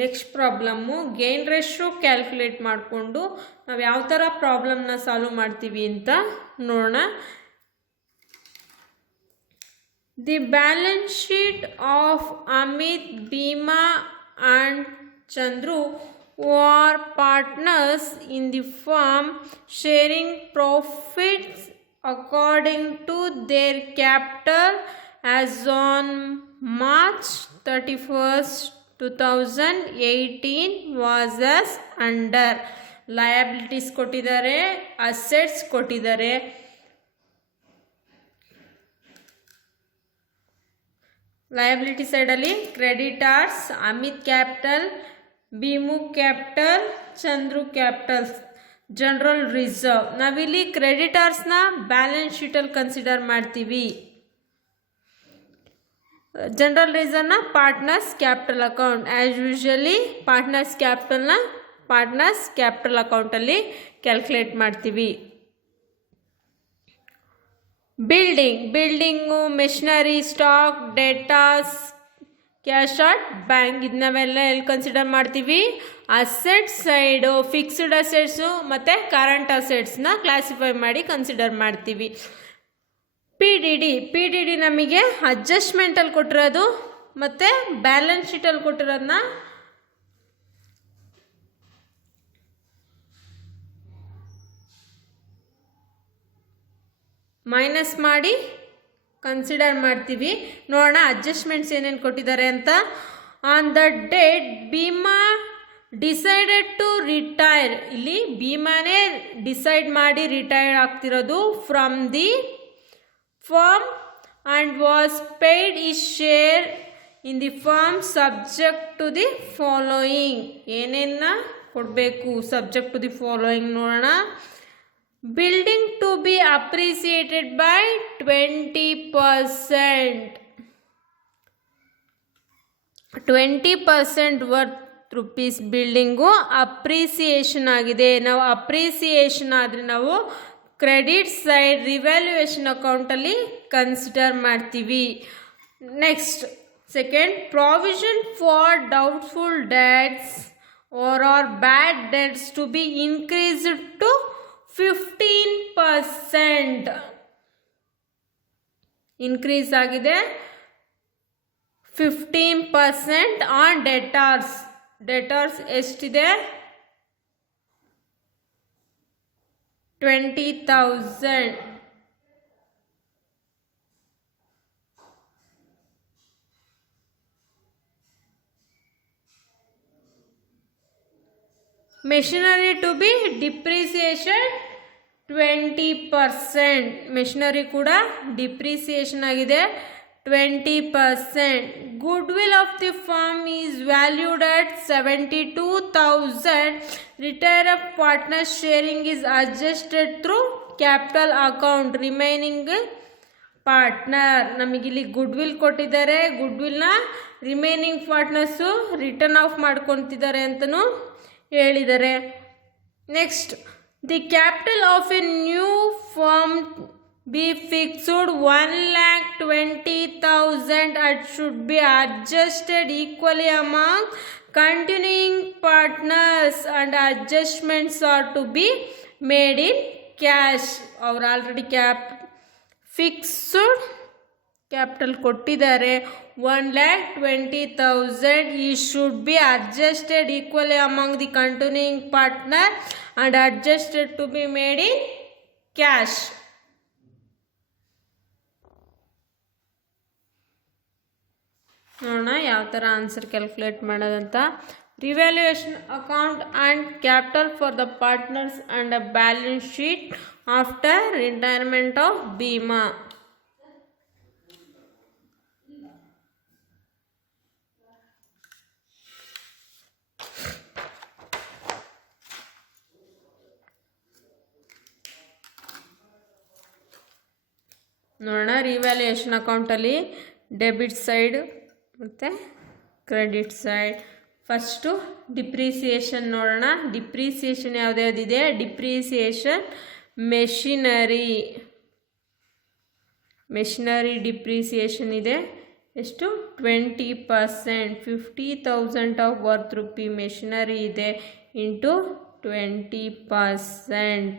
Next problem gain ratio calculate ಮಾಡಿಕೊಂಡು ನಾವು ಯಾವ ಥರ ಪ್ರಾಬ್ಲಮ್ನ ಸಾಲ್ವ್ ಮಾಡ್ತೀವಿ ಅಂತ ನೋಡೋಣ. The balance sheet of Amit, Bhima and Chandru were partners in the firm, sharing profits according to their capital as on March 31st 2018 was as under. Liabilities ಕೊಟ್ಟಿದ್ದಾರೆ, assets ಕೊಟ್ಟಿದ್ದಾರೆ. ಲಯಬಿಲಿಟಿ ಸೈಡಲ್ಲಿ creditors, Amit capital, Bhimu capital, Chandru capital, general reserve. ನಾವಿಲ್ಲಿ ಕ್ರೆಡಿಟಾರ್ಸ್ನ balance ಶೀಟಲ್ಲಿ consider ಮಾಡ್ತೀವಿ. General ರಿಸರ್ವ್ನ partners capital account. As usually partners capital ಅಕೌಂಟಲ್ಲಿ calculate ಮಾಡ್ತೀವಿ. Building, machinery, stock, debtors, cash at bank, ಇದನ್ನೆಲ್ಲ ಎಲ್ಲಿ ಕನ್ಸಿಡರ್ ಮಾಡ್ತೀವಿ? ಅಸೆಟ್ ಸೈಡು ಫಿಕ್ಸ್ಡ್ ಅಸೆಟ್ಸು ಮತ್ತು ಕರೆಂಟ್ ಅಸೆಟ್ಸ್ನ ಕ್ಲಾಸಿಫೈ ಮಾಡಿ ಕನ್ಸಿಡರ್ ಮಾಡ್ತೀವಿ. ಪಿ ಡಿ ಡಿ ನಮಗೆ ಅಡ್ಜಸ್ಟ್ಮೆಂಟಲ್ಲಿ ಕೊಟ್ಟಿರೋದು ಮತ್ತು ಬ್ಯಾಲೆನ್ಸ್ ಶೀಟಲ್ಲಿ ಕೊಟ್ಟಿರೋದನ್ನ ಮೈನಸ್ ಮಾಡಿ ಕನ್ಸಿಡರ್ ಮಾಡ್ತೀವಿ. ನೋಡೋಣ ಅಡ್ಜಸ್ಟ್ಮೆಂಟ್ಸ್ ಏನೇನು ಕೊಟ್ಟಿದ್ದಾರೆ ಅಂತ. On the date Bhima decided to retire, ಇಲ್ಲಿ ಭೀಮಾನೇ ಡಿಸೈಡ್ ಮಾಡಿ ರಿಟೈರ್ ಆಗ್ತಿರೋದು from the firm and was paid his share in the firm subject to the following. ಏನೇನ ಕೊಡಬೇಕು? ಸಬ್ಜೆಕ್ಟ್ ಟು ದಿ ಫಾಲೋಯಿಂಗ್ ನೋಡೋಣ. Building to be appreciated by 20%. 20% worth rupees building appreciation ಆಗಿದೆ. ನಾವು appreciation ಆದರೆ ನಾವು credit side revaluation ಅಕೌಂಟಲ್ಲಿ consider ಮಾಡ್ತೀವಿ. Next second, provision for doubtful debts or bad debts to be increased to 15%. Increase ಆಗಿದೆ 15% on ಡೆಟಾರ್ಸ್ ಎಷ್ಟಿದೆ? 20,000. Machinery to be depreciation 20%. Machinery ಕೂಡ depreciation ಆಗಿದೆ 20%. Goodwill of the firm is valued at 72,000. Return of partner sharing is adjusted through capital account. Remaining partner, ನಮಗಿಲ್ಲಿ goodwill ಕೊಟ್ಟಿದ್ದಾರೆ. ಗುಡ್ವಿಲ್ನ remaining partners return of ಮಾಡ್ಕೊತಿದ್ದಾರೆ ಅಂತಲೂ ಹೇಳಿದ್ದಾರೆ. Next, the capital of A new firm be fixed 1,20,000 and should be adjusted equally among continuing partners, and adjustments are to be made in cash. Our already fixed capital ಕೊಟ್ಟಿದ್ದಾರೆ 1,20,000. He should be adjusted equally among the continuing partner and adjusted to be made in cash. ನೋಡೋಣ ಯಾವ ಥರ answer calculate ಮಾಡೋದಂತ. Revaluation account and capital for the partners and a balance sheet after retirement of Bhima. ನೋಡೋಣ revaluation ಅಕೌಂಟಲ್ಲಿ debit side ಮತ್ತು credit side. First depreciation ನೋಡೋಣ. Depreciation ಯಾವುದ್ಯಾವುದಿದೆ? Depreciation machinery depreciation ಇದೆ. ಎಷ್ಟು 20%. 50,000 ಆಫ್ ವರ್ತ್ ರುಪಿ ಮೆಷಿನರಿ ಇದೆ into 20%.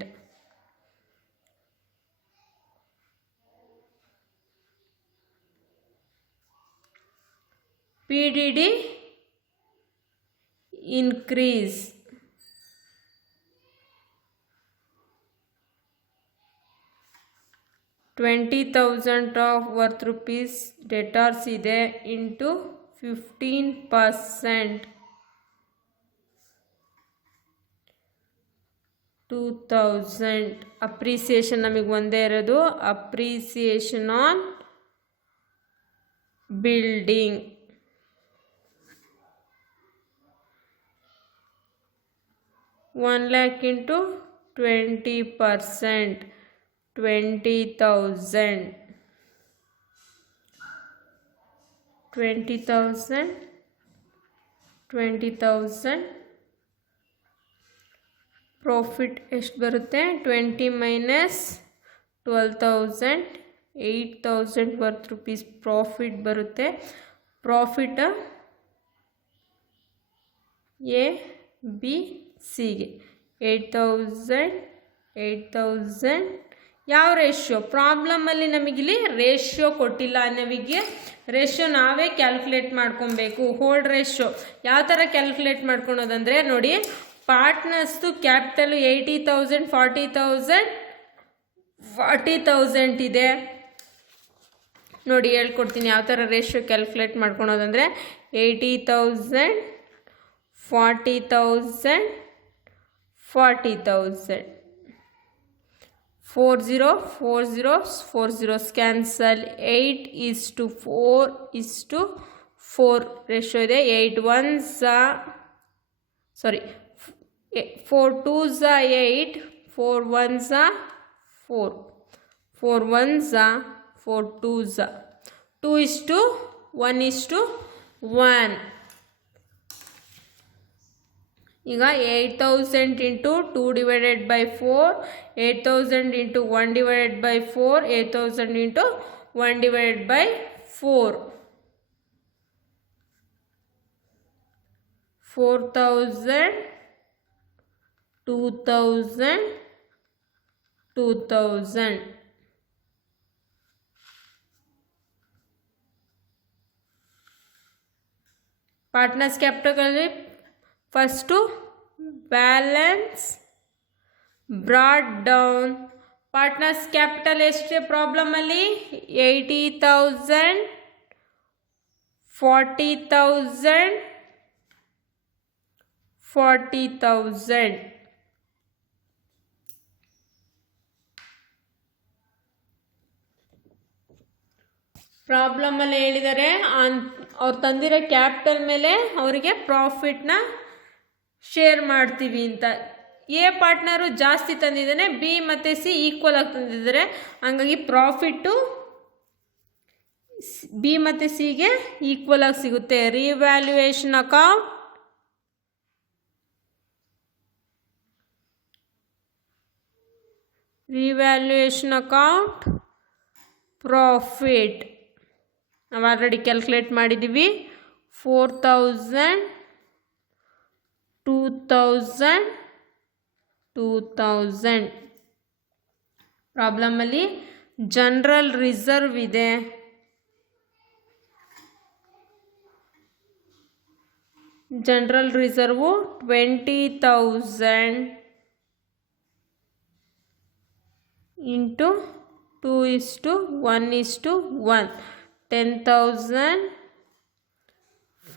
PDD increase. $20,000 of worth rupees debtors ಇದೆ into 15%. 2,000. Appreciation ನಮಗೆ ಒಂದೇ ಇರೋದು, appreciation on building. 1 lakh into 20%, 20,000. 20,000 profit ಎಷ್ಟು ಬರುತ್ತೆ? 20 ಮೈನಸ್ 12,000, 8,000 ವರ್ತ್ ರುಪೀಸ್ ಪ್ರಾಫಿಟ್ ಬರುತ್ತೆ. ಪ್ರಾಫಿಟ್ ಎ ಬಿ ಸಿಗೆ 8,000. ಯಾವ ರೇಷ್ಯೋ? ಪ್ರಾಬ್ಲಮಲ್ಲಿ ನಮಗಿಲ್ಲಿ ರೇಷ್ಯೋ ಕೊಟ್ಟಿಲ್ಲ, ನಮಗೆ ರೇಷ್ಯೋ ನಾವೇ ಕ್ಯಾಲ್ಕುಲೇಟ್ ಮಾಡ್ಕೊಬೇಕು. ಹೋಲ್ಡ್ ರೇಷ್ಯೋ ಯಾವ ಥರ ಕ್ಯಾಲ್ಕುಲೇಟ್ ಮಾಡ್ಕೊಳೋದಂದರೆ ನೋಡಿ, ಪಾರ್ಟ್ನರ್ಸ್ದು ಕ್ಯಾಪಿಟಲು 80,000, 40,000, 40,000 ಇದೆ ನೋಡಿ. ಹೇಳ್ಕೊಡ್ತೀನಿ ಯಾವ ಥರ ರೇಷ್ಯೋ ಕ್ಯಾಲ್ಕುಲೇಟ್ ಮಾಡ್ಕೊಳೋದಂದರೆ 80,000, 40,000, 40,000. 40 ಕ್ಯಾನ್ಸಲ್. 8:4 ರೇಷ್ಯೋ ಇದೆ. 8 1s 4 2s 8, 4 1s 4, 4 1s 4 2s 2:1:1. ಈಗ 8,000 into 2 divided by 4, 8,000 into 1 divided by 4, 8,000 into 1 divided by 4, 4,000, 2,000, 2,000. Partners capital first balance brought down. Partners capital ಎಷ್ಟು ಪ್ರಾಬ್ಲಮಲ್ಲಿ? 80,000, 40,000, 40,000. ಪ್ರಾಬ್ಲಮಲ್ಲಿ ಹೇಳಿದರೆ ಅವ್ರು ತಂದಿರೋ ಕ್ಯಾಪಿಟಲ್ ಮೇಲೆ ಅವರಿಗೆ ಪ್ರಾಫಿಟ್ನ ಶೇರ್ ಮಾಡ್ತೀವಿ ಅಂತ. ಎ ಪಾರ್ಟ್ನರು ಜಾಸ್ತಿ ತಂದಿದ್ದಾನೆ, ಬಿ ಮತ್ತು ಸಿ ಈಕ್ವಲ್ ಆಗಿ ತಂದಿದ್ದಾರೆ. ಹಂಗಾಗಿ ಪ್ರಾಫಿಟ್ಟು ಬಿ ಮತ್ತು ಸಿಗೆ ಈಕ್ವಲ್ ಆಗಿ ಸಿಗುತ್ತೆ. ರಿವ್ಯಾಲ್ಯೂಯೇಷನ್ ಅಕೌಂಟ್, ಪ್ರಾಫಿಟ್ ನಾವು ಆಲ್ರೆಡಿ ಕ್ಯಾಲ್ಕುಲೇಟ್ ಮಾಡಿದ್ದೀವಿ. 4,000, 2,000, 2,000. ಪ್ರಾಬ್ಲಮಲ್ಲಿ ಜನರಲ್ ರಿಸರ್ವ್ ಇದೆ. General reserve 20,000 into 2:1:1, 10,000,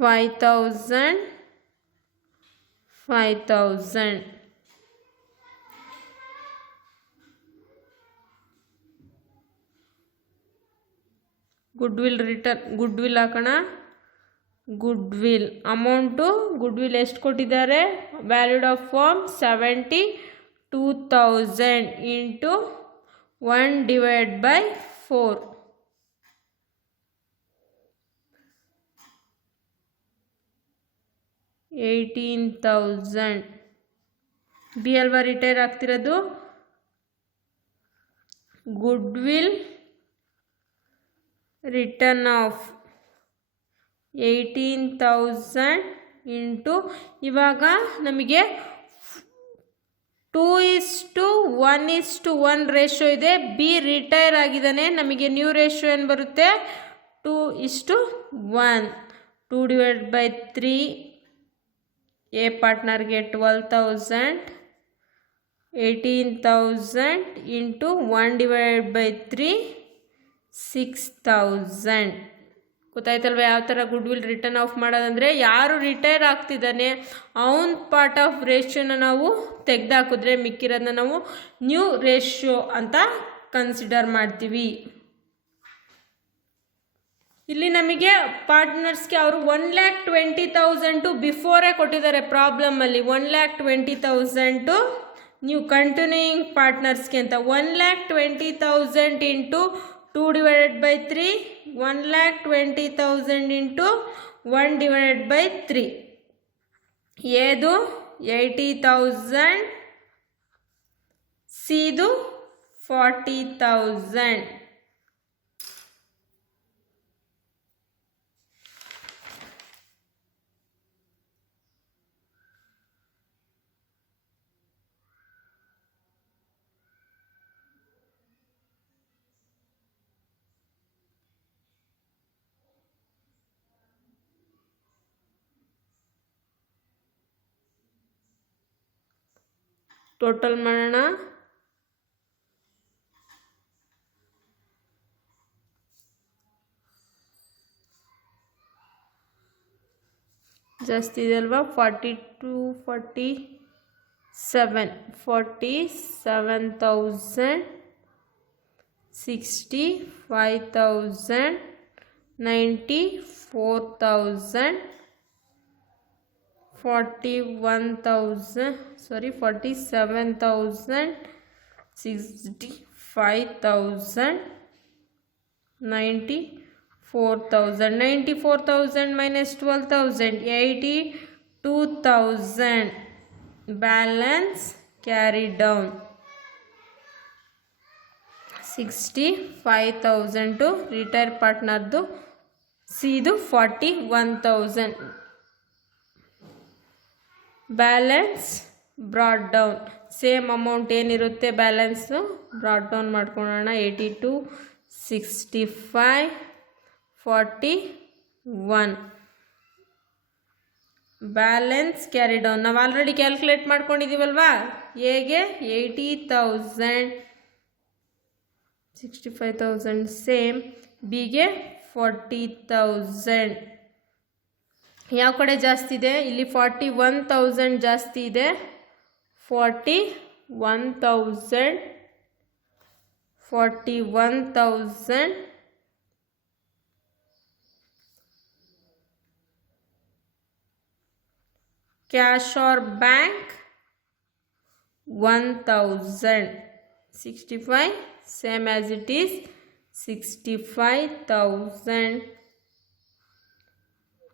5,000, 5,000. ಗುಡ್ವಿಲ್ ಹಾಕೋಣ. ಗುಡ್ವಿಲ್ ಅಮೌಂಟು, ಗುಡ್ವಿಲ್ ಎಷ್ಟು ಕೊಟ್ಟಿದ್ದಾರೆ? Valued of firm 72,000 into 1 divide by 4, 18,000. B ಅಲ್ವಾ ರಿಟೈರ್ ಆಗ್ತಿರೋದು? ಗುಡ್ವಿಲ್ ರಿಟರ್ನ್ ಆಫ್ 18,000 ಇಂಟು ಇವಾಗ ನಮಗೆ 2:1:1 ರೇಷಿಯೋ ಇದೆ. ಬಿ ರಿಟೈರ್ ಆಗಿದ್ದಾನೆ. ನಮಗೆ ನ್ಯೂ ರೇಷಿಯೋ ಏನು ಬರುತ್ತೆ? 2:1. 2/3 ಎ ಪಾರ್ಟ್ನರ್ಗೆ 12,000. 18,000 ಇಂಟು 1/3 6,000. ಗೊತ್ತಾಯ್ತಲ್ವ ಯಾವ ಥರ ಗುಡ್ ವಿಲ್ ರಿಟರ್ನ್ ಆಫ್ ಮಾಡೋದಂದರೆ, ಯಾರು ರಿಟೈರ್ ಆಗ್ತಿದ್ದಾನೆ ಅವನ ಪಾರ್ಟ್ ಆಫ್ ರೇಷಿಯೋನ ನಾವು ತೆಗೆದಾಕಿದ್ರೆ ಮಿಕ್ಕಿರೋದನ್ನ ನಾವು ನ್ಯೂ ರೇಷಿಯೋ ಅಂತ ಕನ್ಸಿಡರ್ ಮಾಡ್ತೀವಿ. ಇಲ್ಲಿ ನಮಗೆ ಪಾರ್ಟ್ನರ್ಸ್ಗೆ ಅವರು 1,20,000 ಬಿಫೋರೇ ಕೊಟ್ಟಿದ್ದಾರೆ ಪ್ರಾಬ್ಲಮಲ್ಲಿ. 1,20,000 ನೀವು ಕಂಟಿನ್ಯೂಯಿಂಗ್ ಪಾರ್ಟ್ನರ್ಸ್ಗೆ ಅಂತ 1,20,000 ಇಂಟು 2/3 1,20,000 ಇಂಟು 1/3 ಏದು 80,000 ಸಿದು 40,000. ಟೋಟಲ್ ಮಾಡೋಣ. ಜಾಸ್ತಿ ಇದೆ ಅಲ್ವಾ? 42 47 47,000 65,000 94,000 47,000 65,000 94,000 94,000 minus 12,000 82,000 balance carry down 65,000 to retire partner ದು ಸಿದು 41,000 balance brought down. Same amount ಏನಿರುತ್ತೆ ಬ್ಯಾಲೆನ್ಸು ಬ್ರಾಡ್ ಡೌನ್ ಮಾಡ್ಕೊಳ್ಳೋಣ. 82 65 41 ಬ್ಯಾಲೆನ್ಸ್ ಕ್ಯಾರಿ ಡೌನ್ ನಾವು ಆಲ್ರೆಡಿ ಕ್ಯಾಲ್ಕುಲೇಟ್ ಮಾಡ್ಕೊಂಡಿದ್ದೀವಲ್ವಾ. ಹೇಗೆ 80,000 65,000 ಸೇಮ್. ಬಿಗೆ 40,000. ಯಾವ ಕಡೆ ಜಾಸ್ತಿ ಇದೆ? ಇಲ್ಲಿ 41,000 ಜಾಸ್ತಿ ಇದೆ. 41,000 cash or bank 1,000 65 same as it is 65,000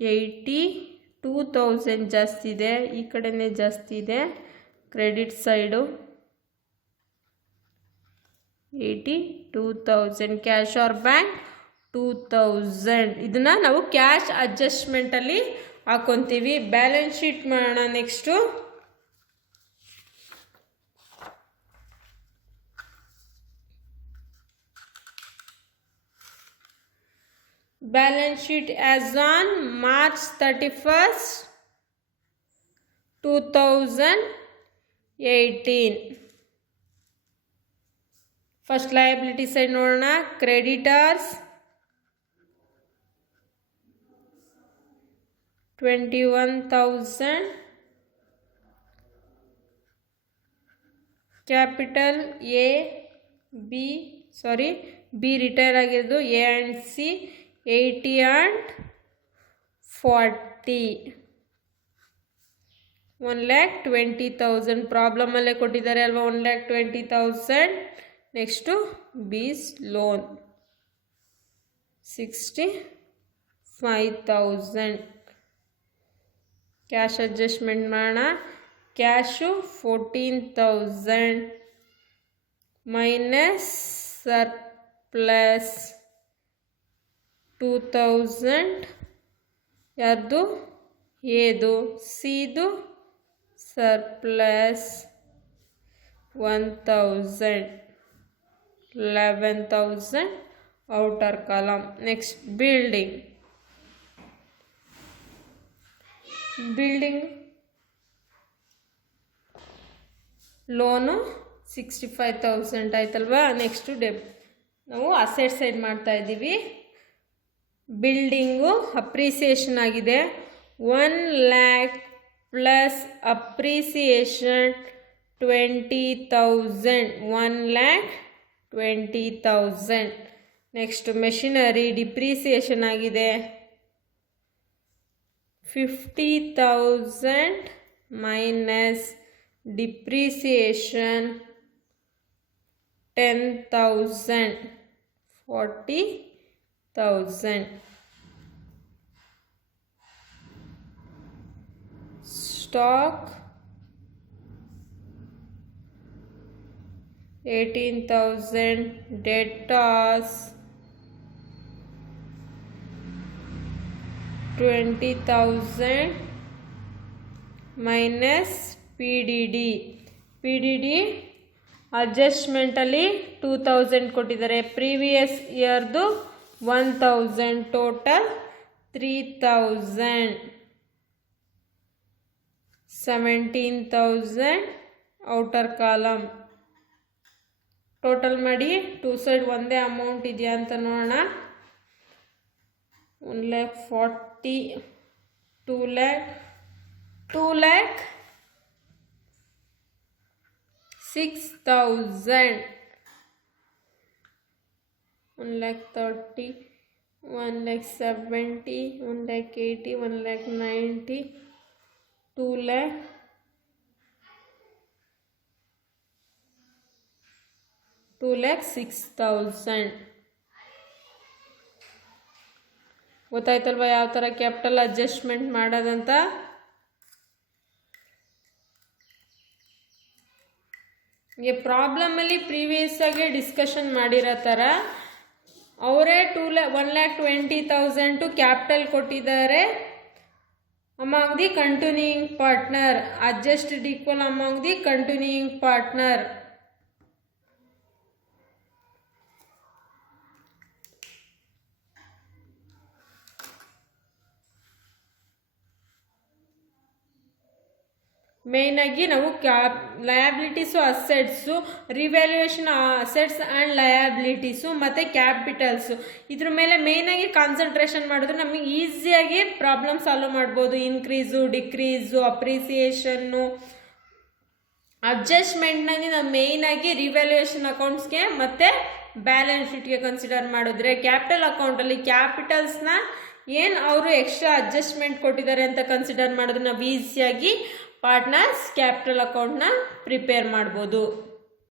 82,000 ಜಾಸ್ತಿ ಇದೆ. ಈ ಕಡೆನೇ ಜಾಸ್ತಿ ಇದೆ credit side. 82,000 cash or bank 2,000. ಇದನ್ನು ನಾವು ಕ್ಯಾಶ್ ಅಡ್ಜಸ್ಟ್ಮೆಂಟಲ್ಲಿ ಹಾಕೊತೀವಿ. ಬ್ಯಾಲೆನ್ಸ್ ಶೀಟ್ ಮಾಡೋಣ next. Balance sheet as on March 31st 2018. First liability side ನೋಡೋಣ. Creditors 21,000. Capital B ರಿಟೈರ್ ಆಗಿರೋದು A and C 80 and 40 1,20,000 ಪ್ರಾಬ್ಲಮಲ್ಲೇ ಕೊಟ್ಟಿದ್ದಾರೆ ಅಲ್ವಾ. 1,20,000. Next B's loan 65,000. Cash adjustment ಮಾಡೋಣ. Cash 14,000 minus surplus 2,000 ಯಾರ್ದು ಎದು, ಸಿದು surplus 1000, 11,000 outer column. Next building loan 65,000 ಆಯ್ತಲ್ವಾ. ನೆಕ್ಸ್ಟು ನಾವು ಅಸೆಟ್ ಸೈಡ್ ಮಾಡ್ತಾ ಇದ್ದೀವಿ. ಬಿಲ್ಡಿಂಗು ಅಪ್ರಿಸಿಯೇಷನ್ ಆಗಿದೆ. 1 lakh plus appreciation 20,000, 1,20,000. Next machinery depreciation ಆಗಿದೆ 50,000 minus depreciation 10,000, 40,000. Stock 18,000, debtors 20,000 minus P D D ಅಡ್ಜಸ್ಟ್ಮೆಂಟಲ್ಲಿ 2,000 ಕೊಟ್ಟಿದ್ದಾರೆ. ಪ್ರೀವಿಯಸ್ ಇಯರ್ದು 1,000, ಟೋಟಲ್ 3,000, 17,000 ಔಟರ್ ಕಾಲಮ್. ಟೋಟಲ್ ಮಾಡಿ 2 ಸೈಡ್ ಒಂದೇ ಅಮೌಂಟ್ ಇದೆಯಾ ಅಂತ ನೋಡೋಣ. 1,40,000, 2,06,000, 1,30,000, 1,70,000, 1,80,000, 1,90,000, 2,06,000. ಗೊತ್ತಾಯ್ತಲ್ವ ಯಾವ ಥರ ಕ್ಯಾಪಿಟಲ್ ಅಡ್ಜಸ್ಟ್ಮೆಂಟ್ ಮಾಡೋದಂತ. ಈ ಪ್ರಾಬ್ಲಮಲ್ಲಿ ಪ್ರೀವಿಯಸ್ ಆಗಿ ಡಿಸ್ಕಷನ್ ಮಾಡಿರೋ ಥರ ಅವರೇ 1,20,000 ಕ್ಯಾಪಿಟಲ್ ಕೊಟ್ಟಿದ್ದಾರೆ. Among the continuing partner, adjusted equal among the continuing partner. ಮೇಯ್ನಾಗಿ ನಾವು liabilities, assets, revaluation assets and liabilities ಮತ್ತು ಕ್ಯಾಪಿಟಲ್ಸು ಇದ್ರ ಮೇಲೆ ಮೇಯ್ನಾಗಿ ಕಾನ್ಸಂಟ್ರೇಷನ್ ಮಾಡಿದ್ರೆ ನಮಗೆ ಈಸಿಯಾಗಿ ಪ್ರಾಬ್ಲಮ್ ಸಾಲ್ವ್ ಮಾಡ್ಬೋದು. ಇನ್ಕ್ರೀಸು, ಡಿಕ್ರೀಸು, ಅಪ್ರಿಸಿಯೇಷನ್ನು, ಅಡ್ಜಸ್ಟ್ಮೆಂಟ್ನಾಗಿ ನಾವು ಮೇಯ್ನಾಗಿ ರಿವ್ಯಾಲ್ಯೂಯೇಷನ್ ಅಕೌಂಟ್ಸ್ಗೆ ಮತ್ತು ಬ್ಯಾಲೆನ್ಸ್ ಶೀಟ್ಗೆ ಕನ್ಸಿಡರ್ ಮಾಡಿದ್ರೆ, ಕ್ಯಾಪಿಟಲ್ ಅಕೌಂಟಲ್ಲಿ ಕ್ಯಾಪಿಟಲ್ಸ್ನ ಏನು ಅವರು ಎಕ್ಸ್ಟ್ರಾ ಅಡ್ಜಸ್ಟ್ಮೆಂಟ್ ಕೊಟ್ಟಿದ್ದಾರೆ ಅಂತ ಕನ್ಸಿಡರ್ ಮಾಡಿದ್ರೆ ನಾವು ಈಸಿಯಾಗಿ ಪಾರ್ಟ್ನರ್ಸ್ ಕ್ಯಾಪಿಟಲ್ ಅಕೌಂಟ್ನ ಪ್ರಿಪೇರ್ ಮಾಡ್ಬೋದು.